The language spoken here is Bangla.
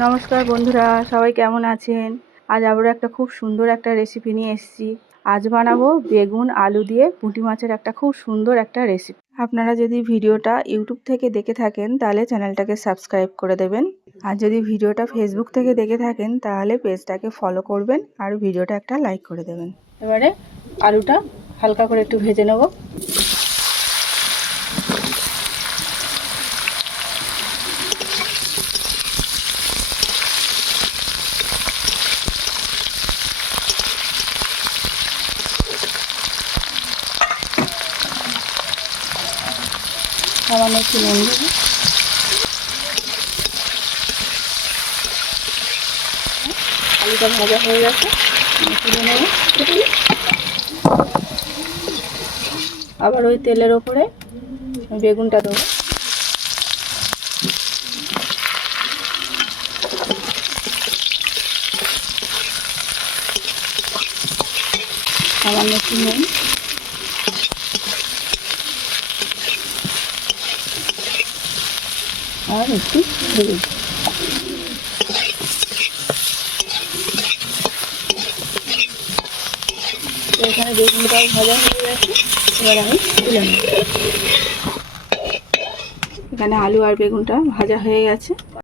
নমস্কার বন্ধুরা, সবাই কেমন আছেন? আজ আবারও একটা খুব সুন্দর একটা রেসিপি নিয়ে এসেছি। আজ বানাবো বেগুন আলু দিয়ে পুঁটি মাছের একটা খুব সুন্দর একটা রেসিপি। আপনারা যদি ভিডিওটা ইউটিউব থেকে দেখে থাকেন তাহলে চ্যানেলটাকে সাবস্ক্রাইব করে দেবেন। আর যদি ভিডিওটা ফেসবুক থেকে দেখে থাকেন তাহলে পেজটাকে ফলো করবেন আর ভিডিওটা একটা লাইক করে দেবেন। এবারে আলুটা হালকা করে একটু ভেজে নেব। সামান্য একটু নুন দেবো। আলুটা ভাজা হয়ে গেছে, তুলে নেব। আবার ওই তেলের ওপরে বেগুনটা দেবো। সামান্য একটু নুন, আর একটু হলুদ। এখানে বেগুনটাও ভাজা হয়ে গেছে, এবার আমি তুলে নেব। এখানে আলু আর বেগুনটা ভাজা হয়ে গেছে।